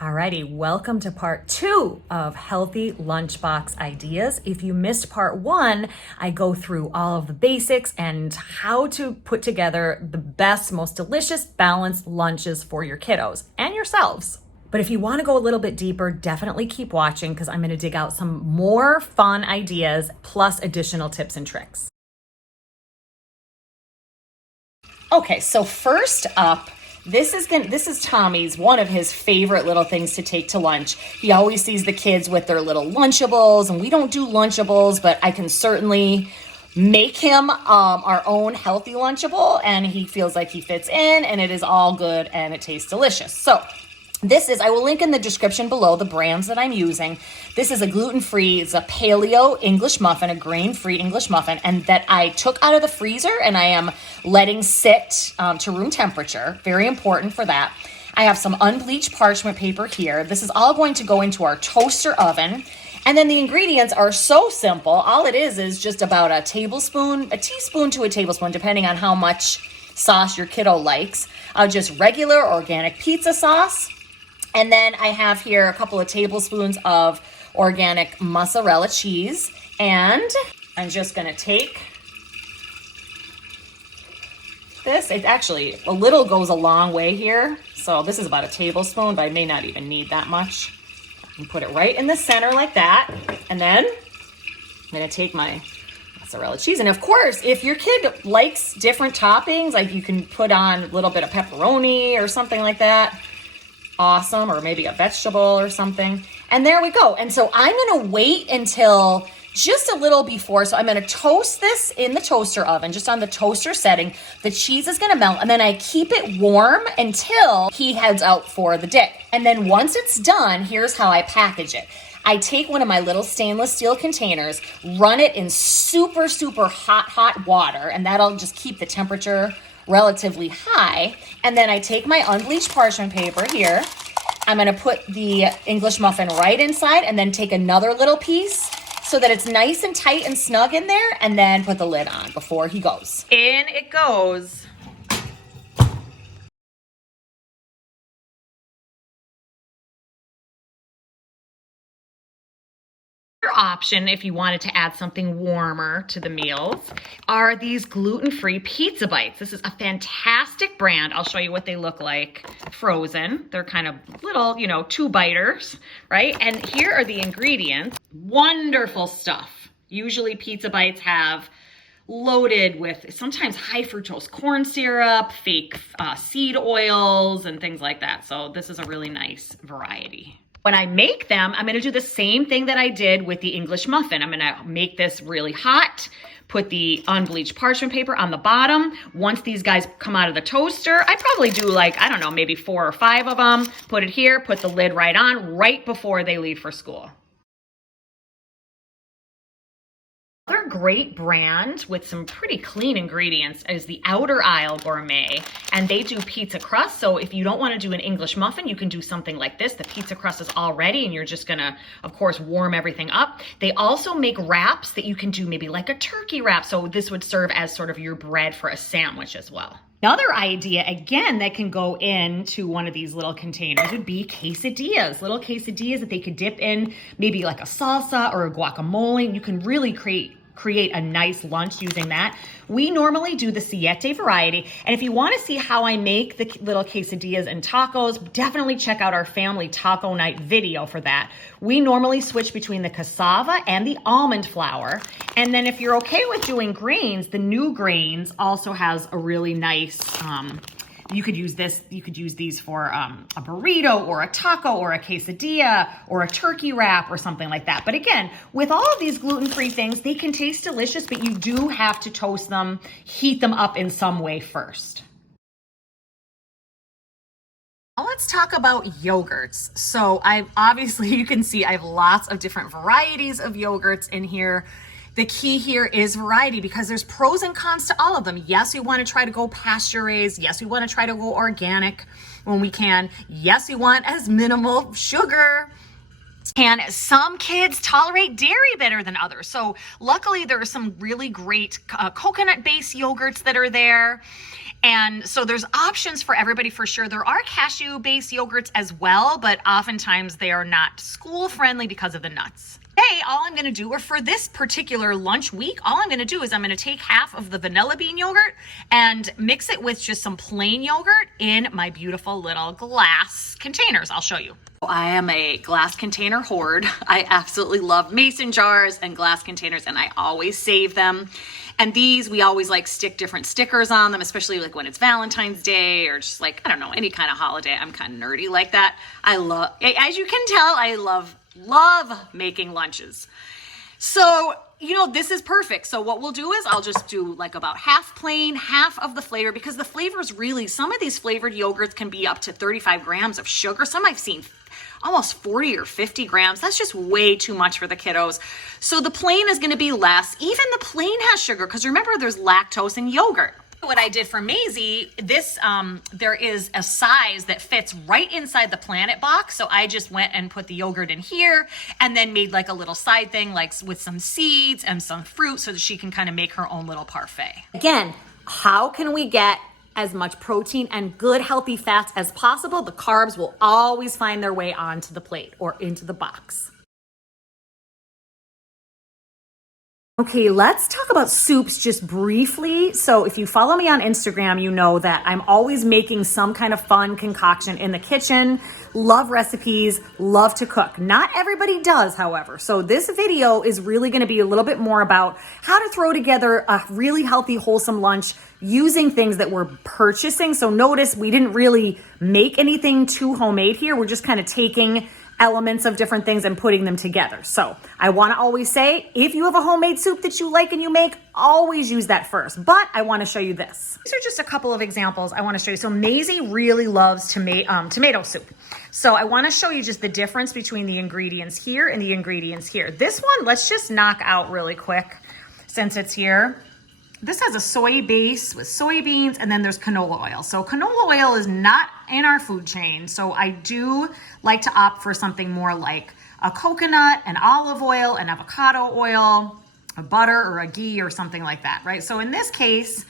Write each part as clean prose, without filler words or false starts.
Alrighty, welcome to part 2 of Healthy Lunchbox Ideas. If you missed part 1, I go through all of the basics and how to put together the best, most delicious, balanced lunches for your kiddos and yourselves. But if you want to go a little bit deeper, definitely keep watching because I'm going to dig out some more fun ideas plus additional tips and tricks. Okay, so first up, This is Tommy's, one of his favorite little things to take to lunch. He always sees the kids with their little Lunchables, and we don't do Lunchables, but I can certainly make him our own healthy Lunchable, and he feels like he fits in, and it is all good, and it tastes delicious. So I will link in the description below the brands that I'm using. This is a gluten-free, it's a paleo English muffin, a grain-free English muffin, and that I took out of the freezer and I am letting sit to room temperature. Very important for that. I have some unbleached parchment paper here. This is all going to go into our toaster oven. And then the ingredients are so simple. All it is just about a teaspoon to a tablespoon, depending on how much sauce your kiddo likes. Just regular organic pizza sauce. And then I have here a couple of tablespoons of organic mozzarella cheese. And I'm just going to take this. It actually, a little goes a long way here. So this is about a tablespoon, but I may not even need that much. And put it right in the center like that. And then I'm going to take my mozzarella cheese. And of course, if your kid likes different toppings, like you can put on a little bit of pepperoni or something like that. Awesome, or maybe a vegetable or something. And there we go. And so I'm gonna wait until just a little before. So I'm gonna toast this in the toaster oven, just on the toaster setting. The cheese is gonna melt, and then I keep it warm until he heads out for the day. And then once it's done, here's how I package it. I take one of my little stainless steel containers, run it in super, super hot water, and that'll just keep the temperature relatively high. And then I take my unbleached parchment paper here. I'm going to put the English muffin right inside and then take another little piece so that it's nice and tight and snug in there, and then put the lid on before he goes. In it goes. Option, if you wanted to add something warmer to the meals, are these gluten-free pizza bites. This is a fantastic brand. I'll show you what they look like frozen. They're kind of little, 2-biters, right? And here are the ingredients. Wonderful stuff. Usually pizza bites have loaded with sometimes high fructose corn syrup, fake seed oils, and things like that. So this is a really nice variety. When I make them, I'm gonna do the same thing that I did with the English muffin. I'm gonna make this really hot, put the unbleached parchment paper on the bottom. Once these guys come out of the toaster, I probably do maybe 4 or 5 of them, put it here, put the lid right on, right before they leave for school. Another great brand with some pretty clean ingredients is the Outer Aisle Gourmet, and they do pizza crust. So if you don't want to do an English muffin, you can do something like this. The pizza crust is all ready, and you're just gonna, of course, warm everything up. They also make wraps that you can do maybe like a turkey wrap. So this would serve as sort of your bread for a sandwich as well. Another idea, again, that can go into one of these little containers would be quesadillas, little quesadillas that they could dip in maybe like a salsa or a guacamole. You can really create a nice lunch using that. We normally do the Siete variety. And if you want to see how I make the little quesadillas and tacos, definitely check out our family taco night video for that. We normally switch between the cassava and the almond flour. And then if you're okay with doing grains, the new grains also has a really nice, you could use these for a burrito or a taco or a quesadilla or a turkey wrap or something like that. But again, with all of these gluten-free things, they can taste delicious, but you do have to toast them, heat them up in some way first. Now let's talk about yogurts. So you can see I have lots of different varieties of yogurts in here. The key here is variety because there's pros and cons to all of them. Yes, we want to try to go pasture raised. Yes, we want to try to go organic when we can. Yes, we want as minimal sugar. And some kids tolerate dairy better than others. So luckily there are some really great coconut-based yogurts that are there. And so there's options for everybody for sure. There are cashew-based yogurts as well, but oftentimes they are not school-friendly because of the nuts. Today, all I'm gonna do, or for this particular lunch week, all I'm gonna do is I'm gonna take half of the vanilla bean yogurt and mix it with just some plain yogurt in my beautiful little glass containers. I'll show you. I am a glass container hoard. I absolutely love mason jars and glass containers, and I always save them. And these, we always like stick different stickers on them, especially like when it's Valentine's Day or just like, I don't know, any kind of holiday. I'm kind of nerdy like that. I love, as you can tell, I love making lunches. So, you know, this is perfect. So what we'll do is I'll just do like about half plain, half of the flavor, because the flavors really, some of these flavored yogurts can be up to 35 grams of sugar. Some I've seen almost 40 or 50 grams. That's just way too much for the kiddos. So the plain is going to be less. Even the plain has sugar, because remember there's lactose in yogurt. What I did for Maisie, this, there is a size that fits right inside the Planet box. So I just went and put the yogurt in here and then made like a little side thing, like with some seeds and some fruit so that she can kind of make her own little parfait. Again, how can we get as much protein and good healthy fats as possible? The carbs will always find their way onto the plate or into the box. Okay, let's talk about soups just briefly. So if you follow me on Instagram, you know that I'm always making some kind of fun concoction in the kitchen. Love recipes, love to cook. Not everybody does, however. So this video is really gonna be a little bit more about how to throw together a really healthy, wholesome lunch using things that we're purchasing. So notice we didn't really make anything too homemade here. We're just kind of taking elements of different things and putting them together. So I want to always say, if you have a homemade soup that you like and you make, always use that first. But I want to show you this. These are just a couple of examples I want to show you. So Maisie really loves tomato soup. So I want to show you just the difference between the ingredients here and the ingredients here. This one, let's just knock out really quick since it's here. This has a soy base with soybeans, and then there's canola oil. So canola oil is not in our food chain. So I do like to opt for something more like a coconut, an olive oil, an avocado oil, a butter or a ghee or something like that, right? So in this case,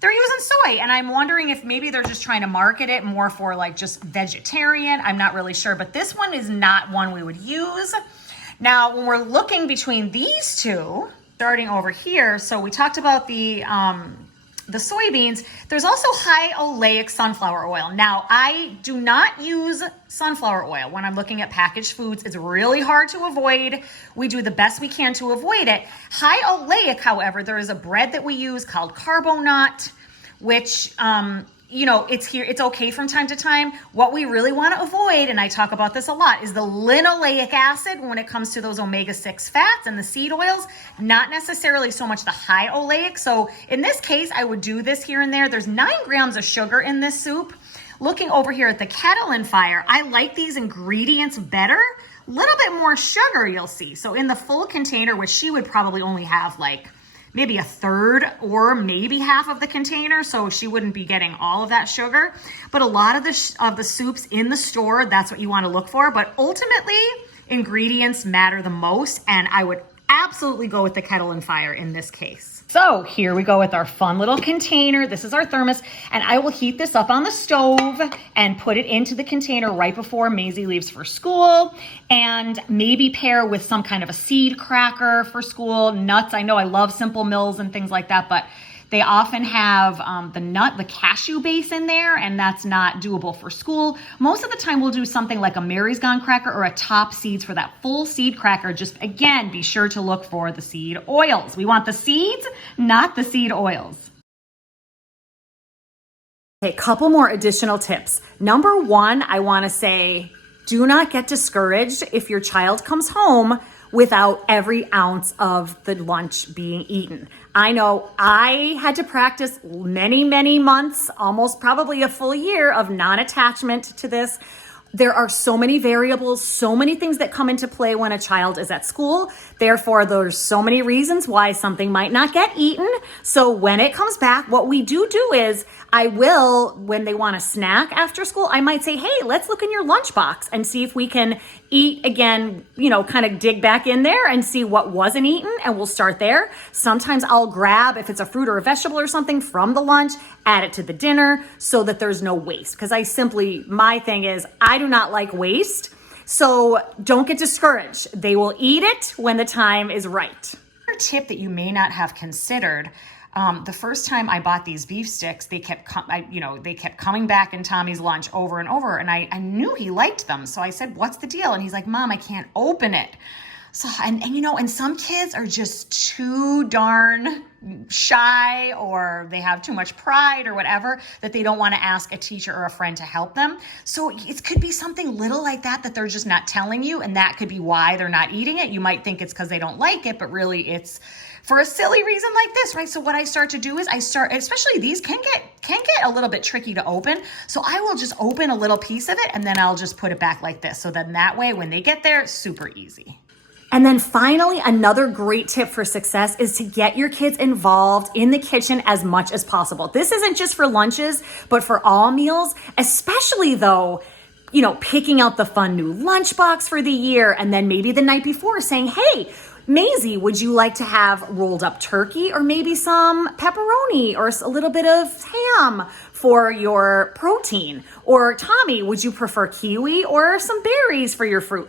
they're using soy, and I'm wondering if maybe they're just trying to market it more for like just vegetarian. I'm not really sure, but this one is not one we would use. Now, when we're looking between these two, starting over here, so we talked about the soybeans. There's also high oleic sunflower oil. Now, I do not use sunflower oil when I'm looking at packaged foods. It's really hard to avoid. We do the best we can to avoid it. High oleic, however, there is a bread that we use called carbonate, which you know, it's okay from time to time. What we really want to avoid, and I talk about this a lot, is the linoleic acid when it comes to those omega-6 fats and the seed oils, not necessarily so much the high oleic. So in this case, I would do this here and there. There's 9 grams of sugar in this soup. Looking over here at the Kettle Fire, I like these ingredients better. A little bit more sugar, you'll see. So in the full container, which she would probably only have like maybe a third or maybe half of the container, so she wouldn't be getting all of that sugar. But a lot of the soups in the store, that's what you want to look for. But ultimately, ingredients matter the most, and I would absolutely go with the Kettle Fire in this case. So here we go with our fun little container. This is our thermos, and I will heat this up on the stove and put it into the container right before Maisie leaves for school, and maybe pair with some kind of a seed cracker for school, nuts. I know I love Simple Mills and things like that, but they often have the cashew base in there, and that's not doable for school. Most of the time we'll do something like a Mary's Gone cracker or a top seeds for that full seed cracker. Just again, be sure to look for the seed oils. We want the seeds, not the seed oils. Okay, a couple more additional tips. Number one, I want to say, do not get discouraged if your child comes home without every ounce of the lunch being eaten. I know I had to practice many, many months, almost probably a full year of non-attachment to this. There are so many variables, so many things that come into play when a child is at school. Therefore, there's so many reasons why something might not get eaten. So when it comes back, what we do is I will, when they want a snack after school, I might say, hey, let's look in your lunchbox and see if we can eat again, you know, kind of dig back in there and see what wasn't eaten, and we'll start there. Sometimes I'll grab, if it's a fruit or a vegetable or something from the lunch, add it to the dinner so that there's no waste. Because my thing is, I do not like waste. So don't get discouraged. They will eat it when the time is right. Another tip that you may not have considered, the first time I bought these beef sticks, they kept coming back in Tommy's lunch over and over, and I knew he liked them. So I said, "What's the deal?" And he's like, "Mom, I can't open it." So, and some kids are just too darn shy, or they have too much pride or whatever, that they don't want to ask a teacher or a friend to help them. So it could be something little like that they're just not telling you, and that could be why they're not eating it. You might think it's because they don't like it, but really it's for a silly reason like this, right? So what I start to do is especially these can get a little bit tricky to open. So I will just open a little piece of it, and then I'll just put it back like this. So then that way, when they get there, it's super easy. And then finally, another great tip for success is to get your kids involved in the kitchen as much as possible. This isn't just for lunches, but for all meals, especially though, you know, picking out the fun new lunchbox for the year, and then maybe the night before saying, "Hey, Maisie, would you like to have rolled up turkey or maybe some pepperoni or a little bit of ham for your protein? Or Tommy, would you prefer kiwi or some berries for your fruit?"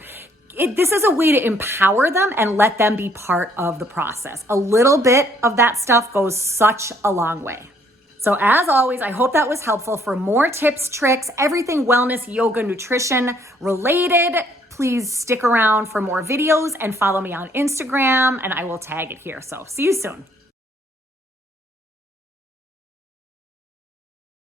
This is a way to empower them and let them be part of the process. A little bit of that stuff goes such a long way. So as always, I hope that was helpful. For more tips, tricks, everything wellness, yoga, nutrition related, please stick around for more videos and follow me on Instagram, and I will tag it here. So see you soon.